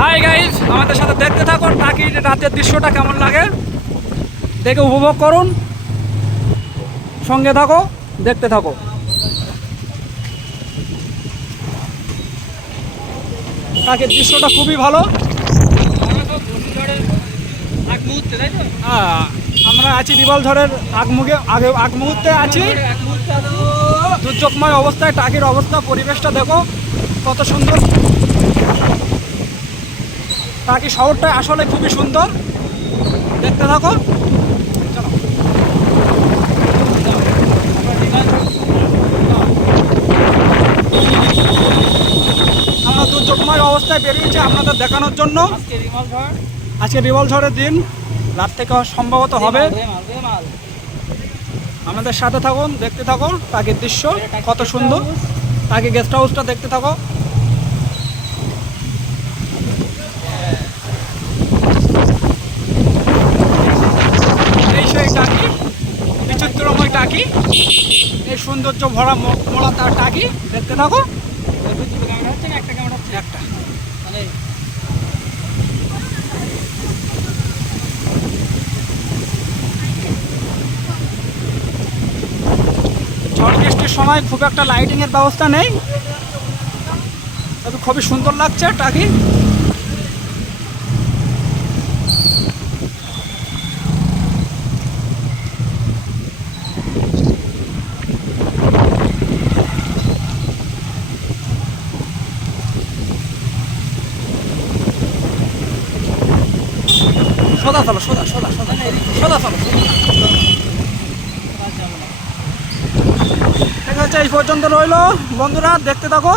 Hi guys, আমাদের সাথে দেখতে থাকুন টাকির রাতের দৃশ্যটা কেমন লাগে দেখে উপভোগ করুন। সঙ্গে থাকো, দেখতে থাকো। টাকির দৃশ্যটা খুবই ভালো। হ্যাঁ, আমরা আছি রিভল ঝড়ের আগ মুহূর্তে আছি। দুর্যোগময় অবস্থায় টাকির অবস্থা, পরিবেশটা দেখো কত সুন্দর। টাকি শহরটা আসলে খুবই সুন্দর, দেখতে থাকো। চলো, আমরা দুর্যোগময় অবস্থায় বেরিয়েছি আপনাদের দেখানোর জন্য। আজকে রিভল ঝড়ের দিন, রাত থেকে সম্ভবত হবে। আমাদের সাথে থাকুন, দেখতে থাকুন টাকির দৃশ্য কত সুন্দর। টাকি গেস্ট হাউসটা দেখতে থাকো। এই সেই টাকি, বিচিত্রময় টাকি, এই সৌন্দর্য ভরা মোড়া তার টাকি, দেখতে থাকো। একটা ঝড় বৃষ্টির সময় খুব একটা লাইটিংয়ের ব্যবস্থা নেই, তবে খুবই সুন্দর লাগছে টাকি। সোজা চলো, সোজা সোজা সোজা সোজা চলো। ঠিক আছে, এই পর্যন্ত রইলো বন্ধুরা, দেখতে থাকো।